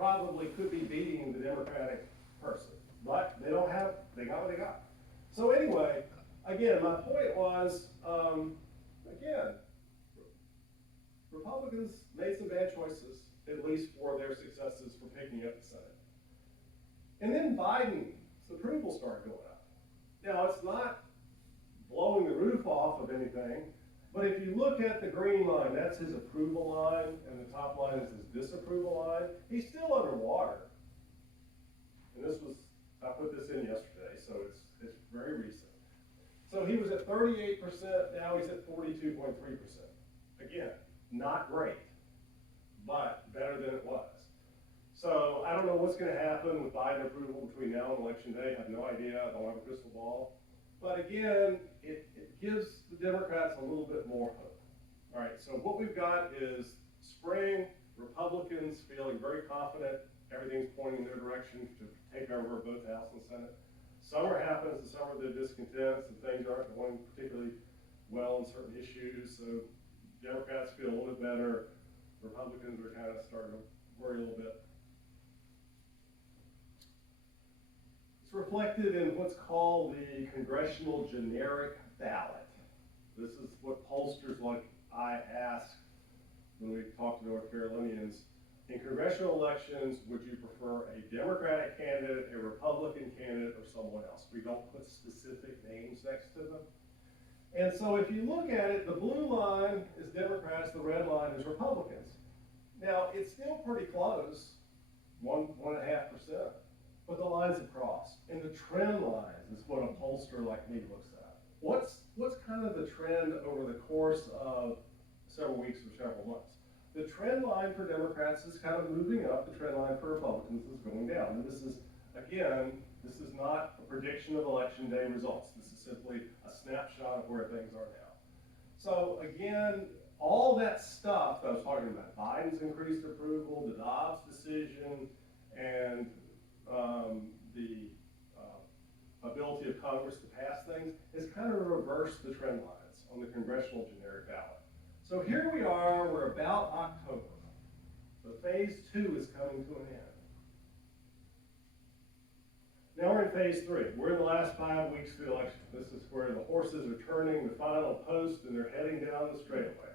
probably could be beating the Democratic person. But they got what they got. So anyway, again, my point was, again, Republicans made some bad choices, at least for their successes for picking up the Senate. And then Biden's approval started going up. Now, it's not blowing the roof off of anything, but if you look at the green line, that's his approval line, and the top line is his disapproval line. He's still underwater. And I put this in yesterday, so it's very recent. So he was at 38%, now he's at 42.3%. Again, not great, but better than it was. So I don't know what's going to happen with Biden approval between now and Election Day. I have no idea. I don't have a crystal ball. But again, it gives the Democrats a little bit more hope. All right, so what we've got is spring, Republicans feeling very confident, everything's pointing in their direction to take over both House and Senate. Summer happens, the summer they're discontents, and things aren't going particularly well on certain issues, so Democrats feel a little bit better, Republicans are kind of starting to worry a little bit. It's reflected in what's called the Congressional Generic Ballot. This is what pollsters like I ask when we talk to North Carolinians. In congressional elections, would you prefer a Democratic candidate, a Republican candidate, or someone else? We don't put specific names next to them. And so if you look at it, the blue line is Democrats, the red line is Republicans. Now, it's still pretty close, 1.5%, but the lines have crossed. And the trend lines is what a pollster like me looks at. What's kind of the trend over the course of several weeks or several months? The trend line for Democrats is kind of moving up. The trend line for Republicans is going down. And this is, again, this is not a prediction of Election Day results. This is simply a snapshot of where things are now. So again, all that stuff that I was talking about, Biden's increased approval, the Dobbs decision, and the ability of Congress to pass things, has kind of reversed the trend lines on the Congressional Generic Ballot. So here we are, we're about October. So phase 2 is coming to an end. Now we're in phase 3. We're in the last 5 weeks of the election. This is where the horses are turning the final post and they're heading down the straightaway.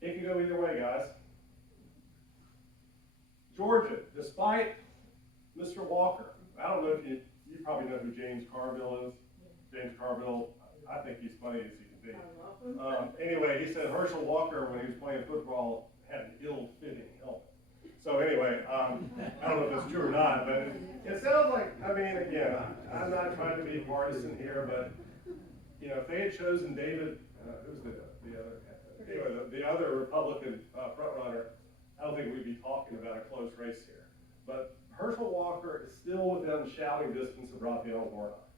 It can go either way, guys. Georgia, despite Mr. Walker, I don't know if you probably know who James Carville is. James Carville, I think he's funny as he can be. Anyway, he said Herschel Walker, when he was playing football, had an ill-fitting helmet. So anyway, I don't know if it's true or not, but it sounds like, I mean, again, I'm not trying to be partisan here, but, you know, if they had chosen David, who's the other Republican frontrunner, I don't think we'd be talking about a close race here. But Herschel Walker is still within shouting distance of Raphael Warnock.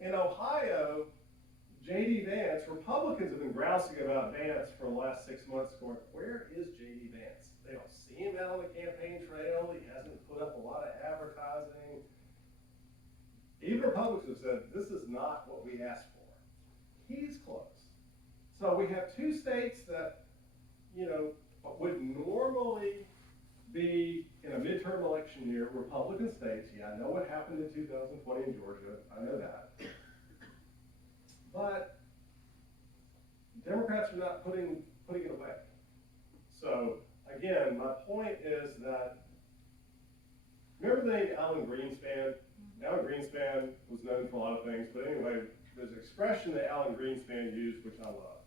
In Ohio, J.D. Vance, Republicans have been grousing about Vance for the last 6 months, going, where is J.D. Vance? They don't see him out on the campaign trail. He hasn't put up a lot of advertising. Even Republicans have said, this is not what we asked for. He's close. So we have 2 states that, you know, would normally be in a midterm election year, Republican states. Yeah, I know what happened in 2020 in Georgia. I know that. But Democrats are not putting it away. So again, my point is that, remember the name Alan Greenspan? Alan Greenspan was known for a lot of things, but anyway, there's an expression that Alan Greenspan used, which I love.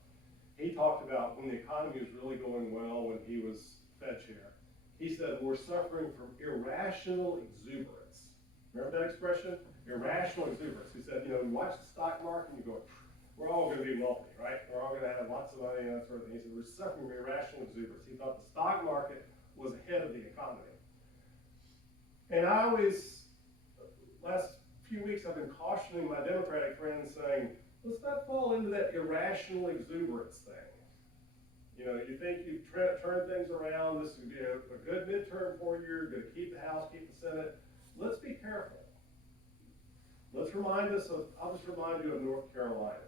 He talked about when the economy was really going well when he was Fed chair. He said, we're suffering from irrational exuberance. Remember that expression? Irrational exuberance. He said, you know, you watch the stock market and you go, we're all going to be wealthy, right? We're all going to have lots of money and that sort of thing. He said, we're suffering from irrational exuberance. He thought the stock market was ahead of the economy. And I always, last few weeks, I've been cautioning my Democratic friends saying, let's not fall into that irrational exuberance thing. You know, you think you've turned things around, this would be a good midterm for you, you're going to keep the House, keep the Senate. Let's be careful. Let's remind us of, I'll just remind you of North Carolina.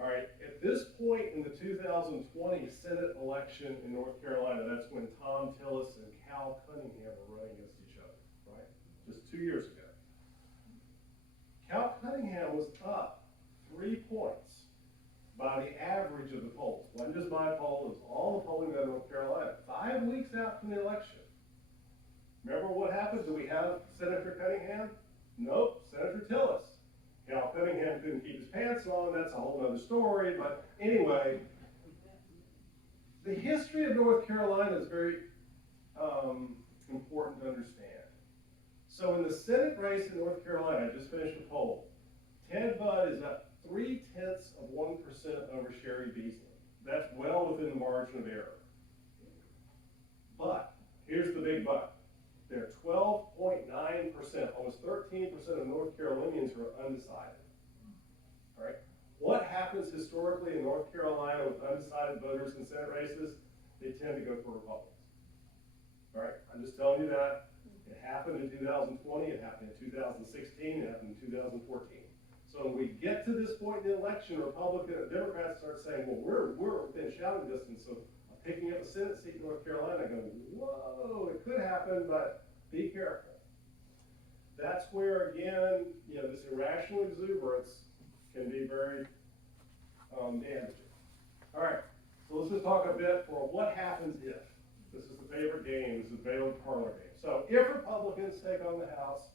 All right, at this point in the 2020 Senate election in North Carolina, that's when Tom Thom Tillis and Cal Cunningham were running against each other, right? Just 2 years ago. Cal Cunningham was up 3 points by the average of the polls. It wasn't just my poll, it was all the polling done in North Carolina, 5 weeks out from the election. Remember what happened? Do we have Senator Cunningham? Nope, Senator Tillis. Cal Cunningham couldn't keep his pants on, that's a whole other story, but anyway, the history of North Carolina is very important to understand. So in the Senate race in North Carolina, I just finished a poll, Ted Budd is up 0.3% over Sherry Beasley. That's well within the margin of error. But, here's the big but. They're 12.9%, almost 13% of North Carolinians who are undecided. All right? What happens historically in North Carolina with undecided voters in Senate races? They tend to go for Republicans. All right? I'm just telling you that. It happened in 2020, it happened in 2016, it happened in 2014. So when we get to this point in the election, Democrats start saying, well, we're within shouting distance of picking up a Senate seat in North Carolina. I go, whoa, it could happen, but be careful. That's where, again, this irrational exuberance can be very damaging. All right, so let's just talk a bit for what happens if. This is the favorite game, this is the favorite parlor game. So if Republicans take over the House,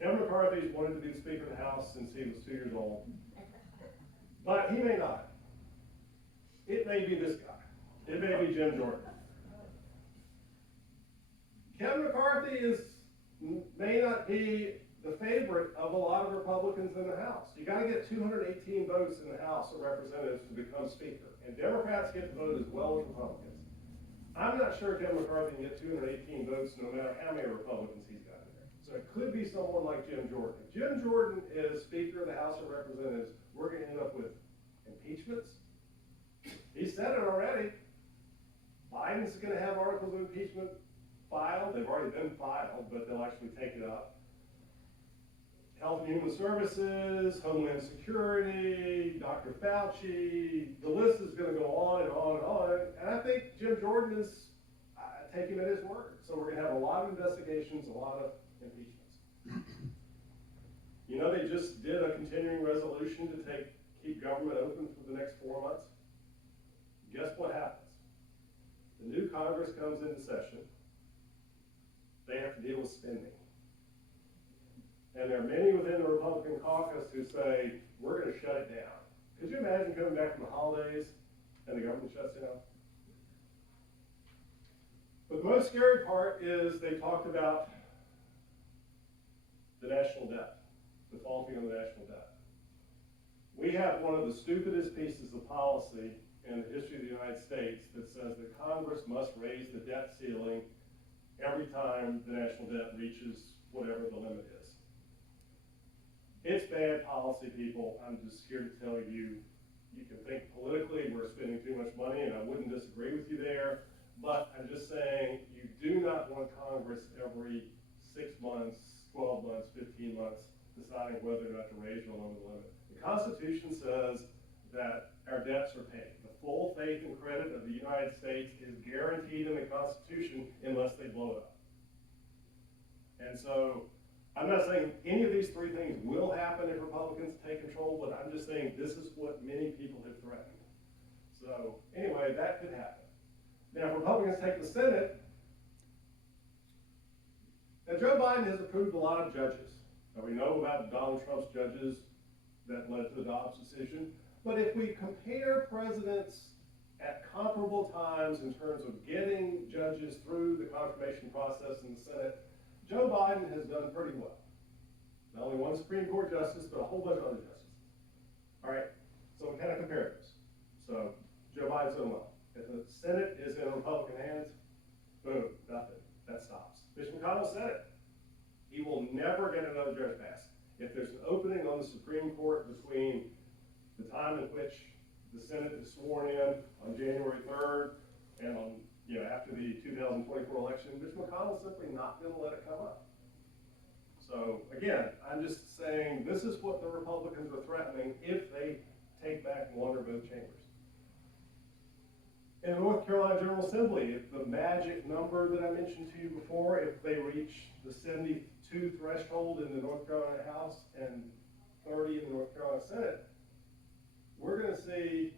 Kevin McCarthy's wanted to be the Speaker of the House since he was 2 years old, but he may not. It may be this guy. It may be Jim Jordan. Kevin McCarthy may not be the favorite of a lot of Republicans in the House. You got to get 218 votes in the House of Representatives to become Speaker, and Democrats get to vote as well as Republicans. I'm not sure Kevin McCarthy can get 218 votes no matter how many Republicans he's got in there. So it could be someone like Jim Jordan. If Jim Jordan is Speaker of the House of Representatives, we're going to end up with impeachments. He said it already. Biden's going to have articles of impeachment filed. They've already been filed, but they'll actually take it up. Health and Human Services, Homeland Security, Dr. Fauci, the list is going to go on and on and on. And I think Jim Jordan is taking at his word. So we're going to have a lot of investigations, a lot of impeachments. They just did a continuing resolution to keep government open for the next 4 months. Guess what happens? The new Congress comes into session. They have to deal with spending. And there are many within the Republican caucus who say, we're going to shut it down. Could you imagine coming back from the holidays and the government shuts down? But the most scary part is they talked about the national debt, defaulting on the national debt. We have one of the stupidest pieces of policy in the history of the United States that says that Congress must raise the debt ceiling every time the national debt reaches whatever the limit is. It's bad policy, people. I'm just here to tell you, you can think politically we're spending too much money, and I wouldn't disagree with you there, but I'm just saying you do not want Congress every 6 months, 12 months, 15 months deciding whether or not to raise or lower the limit. The Constitution says that our debts are paid. The full faith and credit of the United States is guaranteed in the Constitution unless they blow it up. And so, I'm not saying any of these three things will happen if Republicans take control, but I'm just saying this is what many people have threatened. So, anyway, that could happen. Now, if Republicans take the Senate, now Joe Biden has approved a lot of judges. Now, we know about Donald Trump's judges that led to the Dobbs decision. But if we compare presidents at comparable times in terms of getting judges through the confirmation process in the Senate, Joe Biden has done pretty well. Not only one Supreme Court justice, but a whole bunch of other justices. All right, so we kind of compare those. So Joe Biden's done well. If the Senate is in Republican hands, boom, nothing. That stops. Mitch McConnell said it. He will never get another judge passed. If there's an opening on the Supreme Court between the time in which the Senate is sworn in on January 3rd and on, after the 2024 election, Mitch McConnell's simply not going to let it come up. So again, I'm just saying this is what the Republicans are threatening if they take back one or both chambers. In the North Carolina General Assembly, if the magic number that I mentioned to you before, if they reach the 72 threshold in the North Carolina House and 30 in the North Carolina Senate, we're going to see,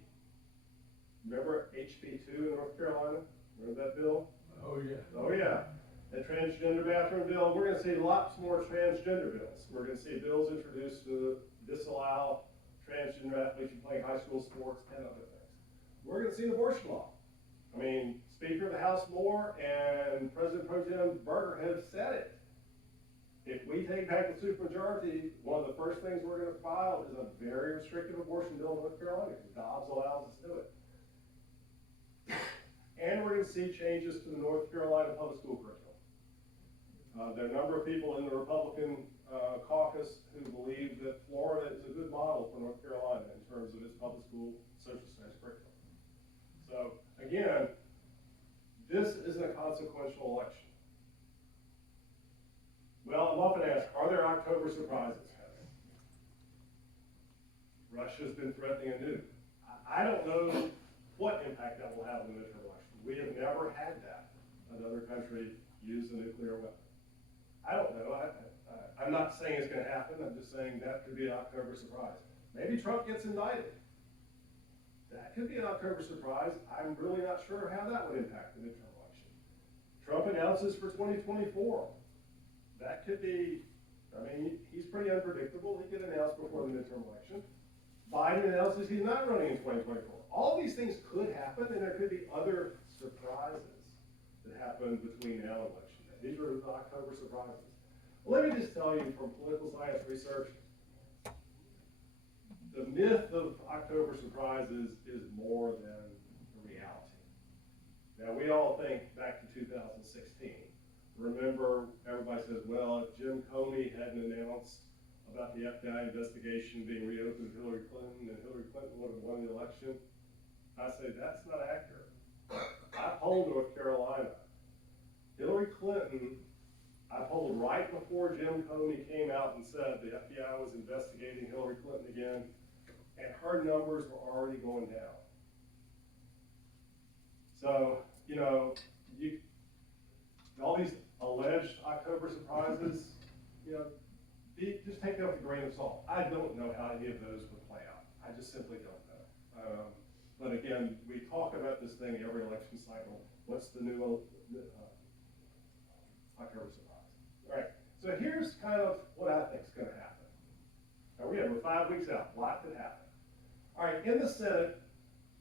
remember HB2 in North Carolina? Remember that bill? Oh, yeah. Oh, yeah. The transgender bathroom bill. We're going to see lots more transgender bills. We're going to see bills introduced to disallow transgender athletes from playing high school sports and other things. We're going to see an abortion law. I mean, Speaker of the House Moore and President Pro Tem Berger have said it. If we take back the supermajority, one of the first things we're going to file is a very restrictive abortion bill in North Carolina, because Dobbs allows us to do it. And we're going to see changes to the North Carolina public school curriculum. There are a number of people in the Republican caucus who believe that Florida is a good model for North Carolina in terms of its public school social studies curriculum. So again, this isn't a consequential election. Well, I'm often asked, are there October surprises? Russia's been threatening a nuke. I don't know what impact that will have on the midterm election. We have never had that. Another country use a nuclear weapon. I don't know. I'm not saying it's going to happen. I'm just saying that could be an October surprise. Maybe Trump gets indicted. That could be an October surprise. I'm really not sure how that would impact the midterm election. Trump announces for 2024. That could be, I mean, he's pretty unpredictable. He could announce before the midterm election. Biden announces he's not running in 2024. All these things could happen, and there could be other surprises that happen between now and election day. These are the October surprises. Well, let me just tell you from political science research, the myth of October surprises is more than the reality. Now, we all think back to 2016. Remember, everybody says, well, if Jim Comey hadn't announced about the FBI investigation being reopened to Hillary Clinton, and Hillary Clinton would have won the election, I say that's not accurate. I polled North Carolina. Hillary Clinton, I polled right before Jim Comey came out and said the FBI was investigating Hillary Clinton again, and her numbers were already going down. So, you know, all these alleged October surprises, you know, just take that with a grain of salt. I don't know how any of those would play out. I just simply don't know. But again, we talk about this thing every election cycle. What's the new October surprise? All right, so here's kind of what I think is going to happen. Now we're 5 weeks out. A lot could happen. All right, in the Senate,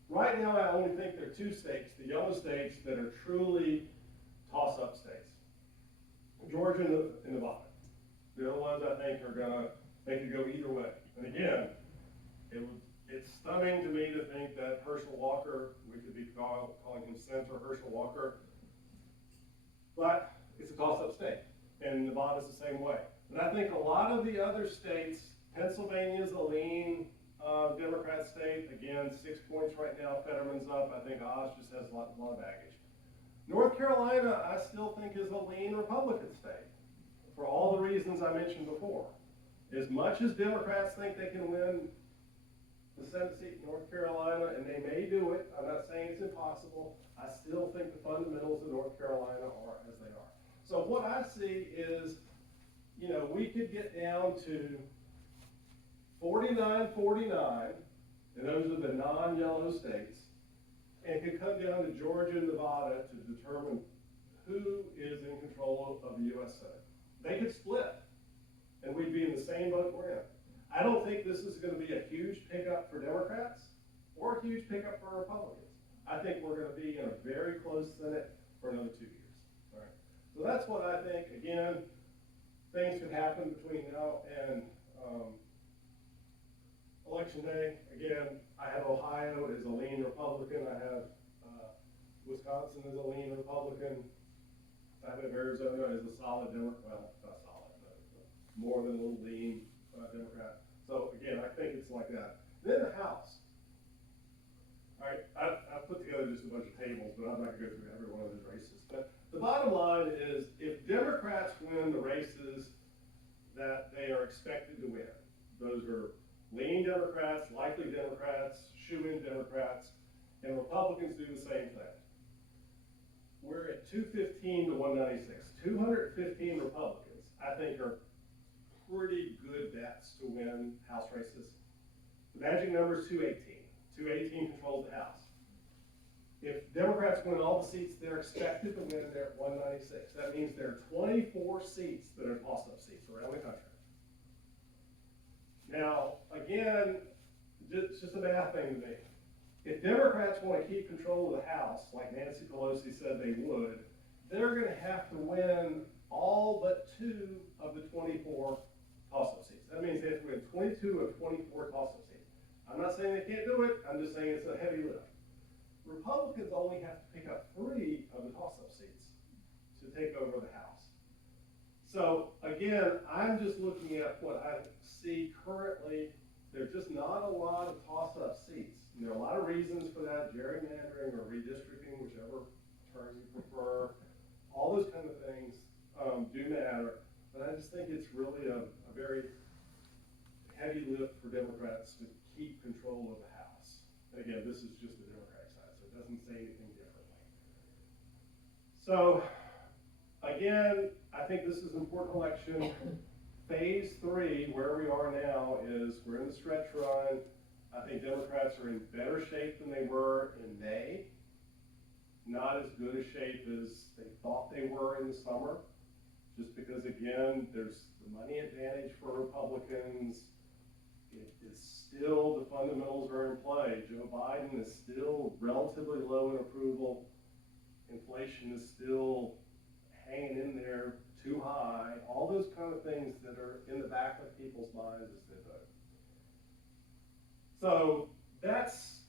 right now I only think there are 2 states, the yellow states, that are truly toss-up states. Georgia and Nevada. The other ones I think are going to make it go either way. And again, it's stunning to me to think that Herschel Walker, we could be calling him Senator Herschel Walker, but it's a toss-up state. And Nevada's the same way. But I think a lot of the other states, Pennsylvania's a lean Democrat state. Again, 6 points right now. Fetterman's up. I think Oz just has a lot of baggage. North Carolina, I still think, is a lean Republican state for all the reasons I mentioned before. As much as Democrats think they can win the Senate seat in North Carolina, and they may do it, I'm not saying it's impossible, I still think the fundamentals of North Carolina are as they are. So what I see is, you know, we could get down to 49-49, and those are the non-yellow states, and it could come down to Georgia and Nevada to determine who is in control of the U.S. Senate. They could split, and we'd be in the same boat we're in. I don't think this is going to be a huge pickup for Democrats or a huge pickup for Republicans. I think we're going to be in a very close Senate for another 2 years. All right. So that's what I think. Again, things could happen between now and election day. Again, I have Ohio as a lean Republican. I have Wisconsin as a lean Republican. I have Arizona as a solid Democrat. Well, not solid, but more than a little lean Democrat. So again, I think it's like that. Then the House. All right, I've put together just a bunch of tables, but I'm not going to go through every one of those races. But the bottom line is, if Democrats win the races that they are expected to win, those are lean Democrats, likely Democrats, shoe-in Democrats, And Republicans do the same thing. We're at 215 to 196. 215 Republicans, I think, are pretty good bets to win House races. The magic number is 218. 218 controls the House. If Democrats win all the seats they're expected to win, they're at 196. That means there are 24 seats that are toss-up seats around the country. Now, again, it's just a math thing to me. If Democrats want to keep control of the House, like Nancy Pelosi said they would, they're going to have to win all but 2 of the 24 toss-up seats. That means they have to win 22 of 24 toss-up seats. I'm not saying they can't do it, I'm just saying it's a heavy lift. Republicans only have to pick up 3 of the toss-up seats to take over the House. So again, I'm just looking at what I see currently. There's just not a lot of toss-up seats. And there are a lot of reasons for that, gerrymandering or redistricting, whichever term you prefer. All those kind of things do matter. But I just think it's really a very heavy lift for Democrats to keep control of the House. And again, this is just the Democratic side, so it doesn't say anything differently. So again, I think this is an important election. Phase 3, where we are now, is we're in the stretch run. I think Democrats are in better shape than they were in May. Not as good a shape as they thought they were in the summer, just because, again, there's the money advantage for Republicans. It is still, the fundamentals are in play. Joe Biden is still relatively low in approval. Inflation is still hanging in there too high. All those kind of things that are in the back of people's minds as they vote. So that's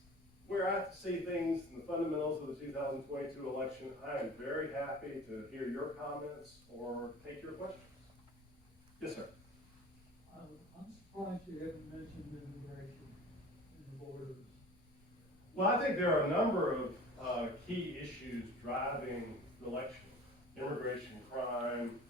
where I see things in the fundamentals of the 2022 election. I am very happy to hear your comments or take your questions. Yes, sir. I'm surprised you haven't mentioned immigration and the borders. Well, I think there are a number of key issues driving the election. Immigration, crime.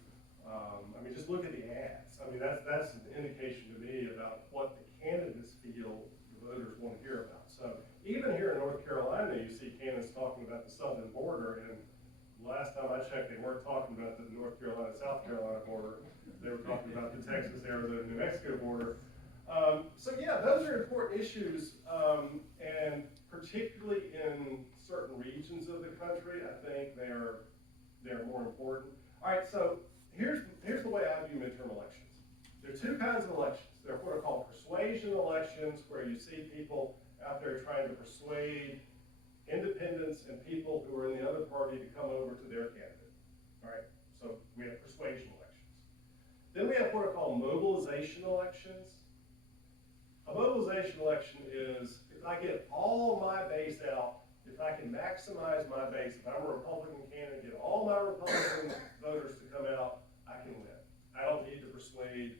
I mean, just look at the ads. I mean, that's an indication to me about what the candidates feel the voters want to hear about. So even here in North Carolina, you see candidates talking about the southern border, and last time I checked, they weren't talking about the North Carolina-South Carolina border. They were talking about the Texas, Arizona, New Mexico border. So yeah, those are important issues, and particularly in certain regions of the country, I think they're more important. All right, so here's the way I view midterm elections. There are 2 kinds of elections. There are what are called persuasion elections, where you see people out there trying to persuade independents and people who are in the other party to come over to their candidate. All right, so we have persuasion elections. Then we have what are called mobilization elections. A mobilization election is if I get all my base out, if I can maximize my base, if I'm a Republican candidate, get all my Republican voters to come out, I can win. I don't need to persuade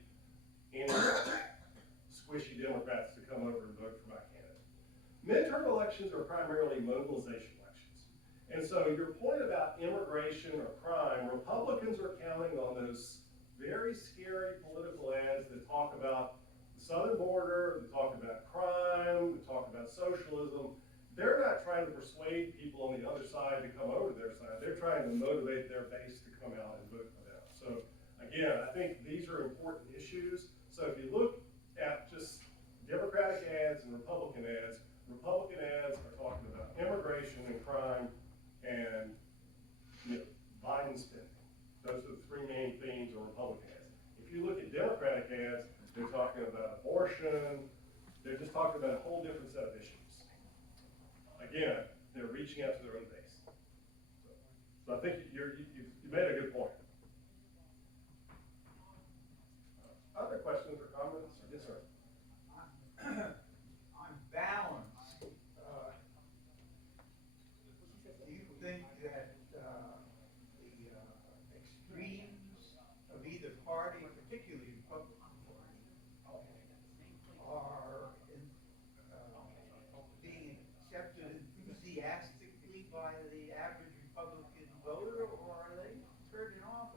any squishy Democrats to come over and vote for my candidate. Midterm elections are primarily mobilization elections. And so your point about immigration or crime, Republicans are counting on those very scary political ads that talk about the southern border, that talk about crime, that talk about socialism. They're not trying to persuade people on the other side to come over to their side. They're trying to motivate their base to come out and vote for them. So again, I think these are important issues. So if you look at just Democratic ads and Republican ads are talking about immigration and crime and Biden spending. Those are the 3 main themes of Republican ads. If you look at Democratic ads, they're talking about abortion. They're just talking about a whole different set of issues. Again, they're reaching out to their own base. So I think you made a good point. Other questions or comments? Yes, sir. On balance, do you think that the extremes of either party, particularly Republican Party, are being accepted enthusiastically by the average Republican voter, or are they turning off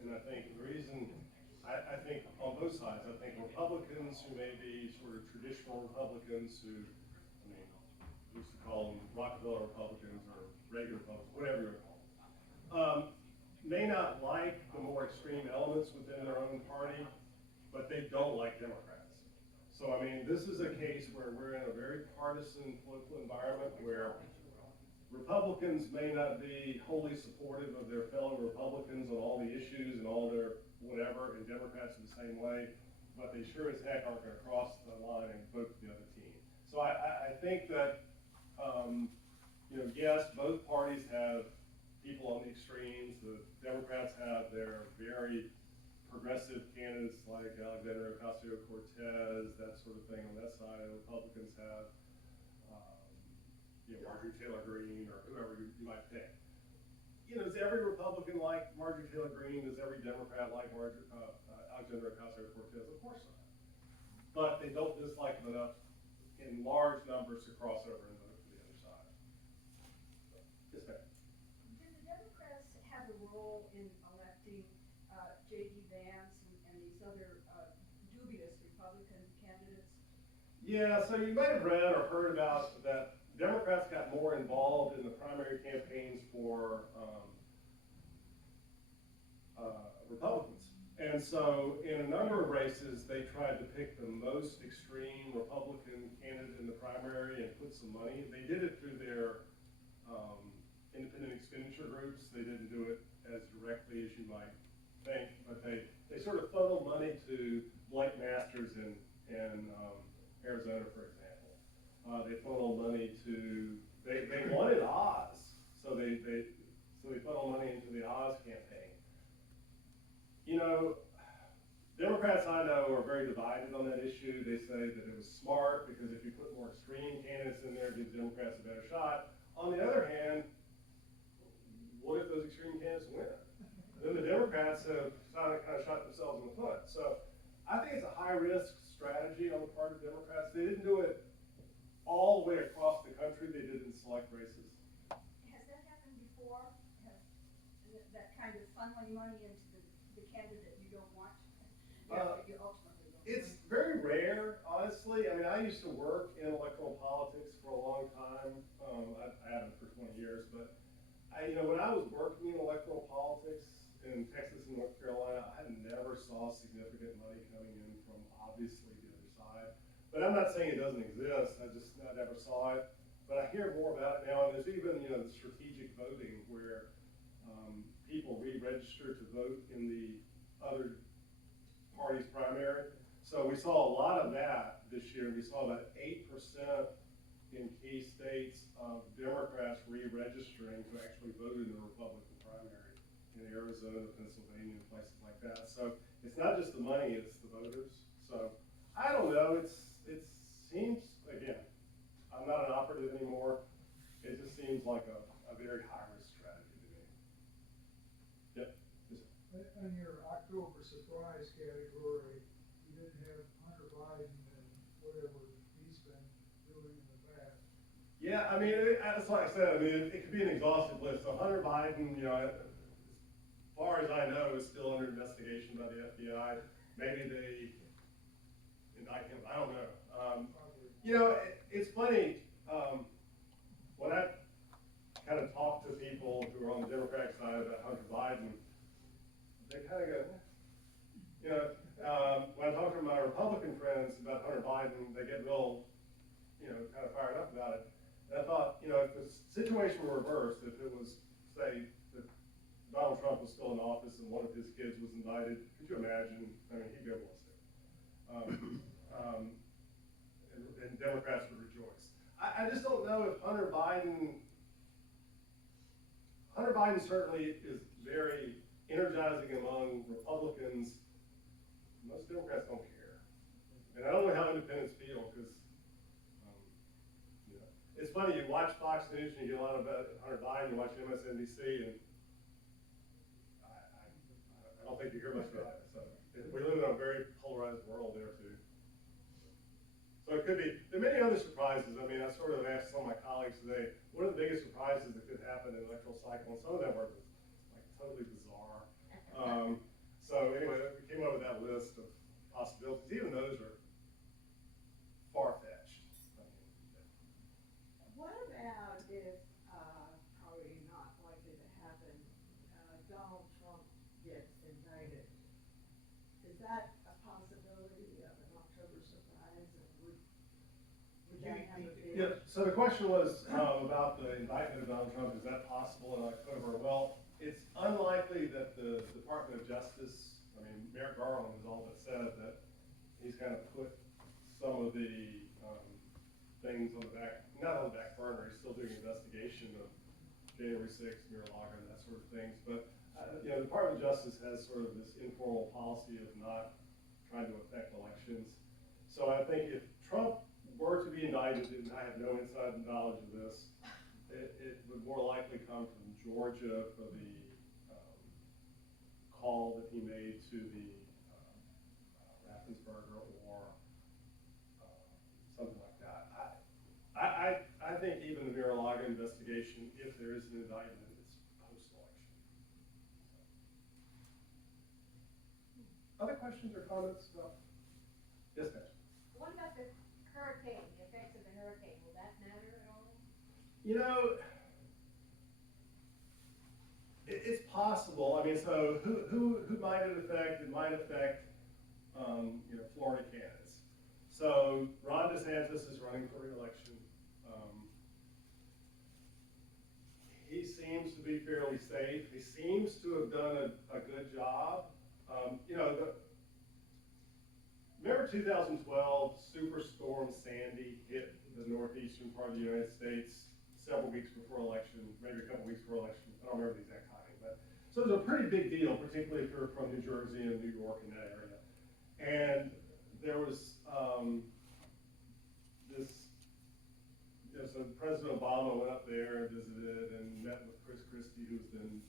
And I think the reason, I think on both sides, I think Republicans who may be sort of traditional Republicans who, I mean, we used to call them Rockefeller Republicans or Reagan Republicans, whatever you want to call them, may not like the more extreme elements within their own party, but they don't like Democrats. So, I mean, this is a case where we're in a very partisan political environment where Republicans may not be wholly supportive of their fellow Republicans on all the issues and all their whatever, and Democrats are the same way, but they sure as heck aren't going to cross the line and vote for the other team. So I think that, you know, yes, both parties have people on the extremes. The Democrats have their very progressive candidates like Alexandria Ocasio-Cortez, that sort of thing on that side. And Republicans have, you know, Marjorie Taylor Greene or whoever you might pick. You know, does every Republican like Marjorie Taylor Greene? Does every Democrat like Alexandria Ocasio-Cortez? Of course not. But they don't dislike them enough in large numbers to cross over and vote for the other side. Yes, ma'am. Do the Democrats have a role in electing J.D. Vance and these other dubious Republican candidates? Yeah, so you might have read or heard about that Democrats got more involved in the primary campaigns for Republicans. And so in a number of races, they tried to pick the most extreme Republican candidate in the primary and put some money. They did it through their independent expenditure groups. They didn't do it as directly as you might think, but they sort of funneled money to Blake Masters in Arizona, for example. They funneled money to, they wanted Oz, so they funneled money into the Oz campaign. You know, Democrats I know are very divided on that issue. They say that it was smart because if you put more extreme candidates in there, it gives Democrats a better shot. On the other hand, what if those extreme candidates win? Then the Democrats have kind of shot themselves in the foot. So I think it's a high-risk strategy on the part of Democrats. They didn't do it all the way across the country. They did in select races. Has that happened before? That kind of funneling money into the candidate you don't want? That you ultimately don't It's want? very rare, honestly. I mean, I used to work in electoral politics for a long time. I haven't for 20 years, but you know, when I was working in electoral politics in Texas and North Carolina, I never saw significant money coming in from obviously the other side. But I'm not saying it doesn't exist. I never saw it. But I hear more about it now, and there's even, you know, the strategic voting where people re-register to vote in the other party's primary. So we saw a lot of that this year. We saw about 8% in key states of Democrats re-registering who actually voted in the Republican primary in Arizona, Pennsylvania, and places like that. So it's not just the money, it's the voters. So I don't know, it seems, again, I'm not an operative anymore. It just seems like a very high-risk strategy to me. Yep. Yes, sir. In your October surprise category, you didn't have Hunter Biden and whatever he's been doing in the past. Yeah, I mean, that's like I said, I mean, it could be an exhaustive list. So Hunter Biden, you know, as far as I know, is still under investigation by the FBI. Maybe they indict him, I don't know. You know, it's funny, when I kind of talk to people who are on the Democratic side about Hunter Biden, they kind of go, you know, when I talk to my Republican friends about Hunter Biden, they get real, you know, kind of fired up about it. And I thought, you know, if the situation were reversed, if it was, say, that Donald Trump was still in office and one of his kids was indicted, could you imagine? I mean, he'd go ballistic. And Democrats would rejoice. I just don't know if Hunter Biden certainly is very energizing among Republicans. Most Democrats don't care. And I don't know how independents feel because, you know, it's funny, you watch Fox News and you get a lot about Hunter Biden, you watch MSNBC, and I don't think you hear much about it. So we live in a very polarized world there too. So it could be, there are many other surprises. I mean, I sort of asked some of my colleagues today, what are the biggest surprises that could happen in the electoral cycle? And some of them were like totally bizarre. list of possibilities. Even those are far-fetched. What about if, probably not likely to happen, Donald Trump gets indicted? Is that a possibility of an October surprise, and would that have a big? Yeah, so the question was about the indictment of Donald Trump. Is that possible in October? Well, it's unlikely that the Department of Justice, I mean, Merrick Garland has all but said that he's kind of put some of the things on the back, not on the back burner. He's still doing investigation of January 6th, Mar-a-Lago, and that sort of things. But you know, the Department of Justice has sort of this informal policy of not trying to affect elections. So I think if Trump were to be indicted, and I have no inside knowledge of this, it would more likely come from Georgia for the call that he made to the Raffensperger or something like that. I think even the Mar-a-Lago investigation, if there is an indictment, it's post-election. Other questions or comments about? Yes, ma'am. What about the hurricane, the effects of the hurricane? Will that matter at all? You know, it's possible. I mean, so who might it affect? It might affect, you know, Florida candidates. So Ron DeSantis is running for re-election. He seems to be fairly safe. He seems to have done a good job. You know, remember 2012, Superstorm Sandy hit the northeastern part of the United States several weeks before election, maybe a couple weeks before election. I don't remember the exact timing, but so it was a pretty big deal, particularly if you're from New Jersey and New York and that area. And there was so President Obama went up there and visited and met with Chris Christie, who's then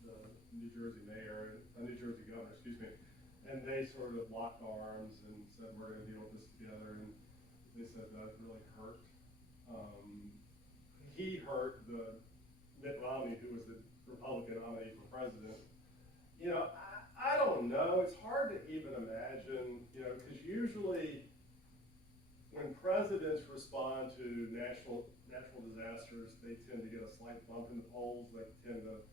the New Jersey mayor, New Jersey governor, excuse me. And they sort of locked arms and said, we're going to deal with this together. And they said that really hurt. He hurt Mitt Romney, who was the Republican nominee for president. You know, I don't know. It's hard to even imagine, you know, because usually when presidents respond to natural disasters, they tend to get a slight bump in the polls. They tend to,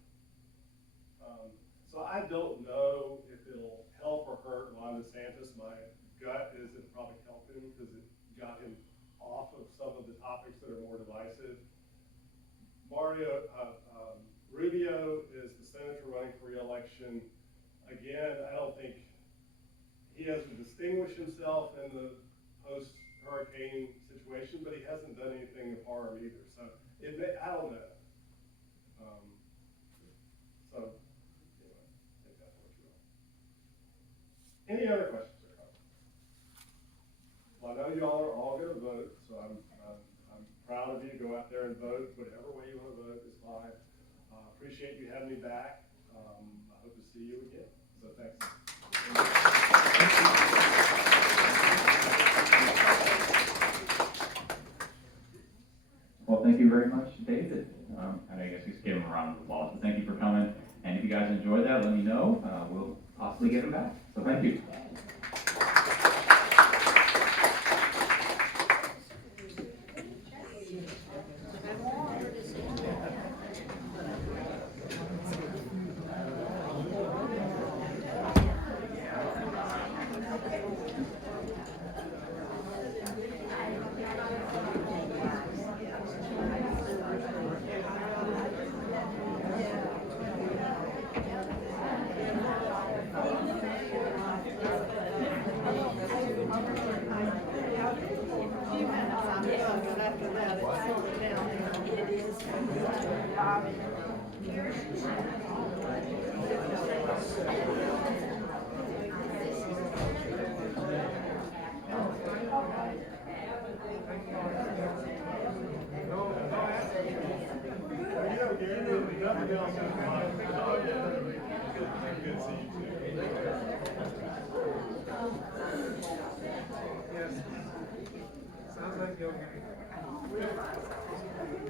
so I don't know if it'll help or hurt Ron DeSantis. My gut is it'll probably help him because it got him off of some of the topics that are more divisive. Rubio is the senator running for re-election. Again, I don't think he hasn't distinguished himself in the post-hurricane situation, but he hasn't done anything of harm either. So I don't know. So anyway, I think that's what you are. Any other questions or comments? Well, I know y'all are all going to vote, so I'm proud of you. Go out there and vote. Whatever way you want to vote is fine. Appreciate you having me back. I hope to see you again. So thanks. Well, thank you very much, David. I guess we should give him a round of applause. So thank you for coming. And if you guys enjoyed that, let me know. We'll possibly get him back. So thank you. Yes. Sounds like you're okay.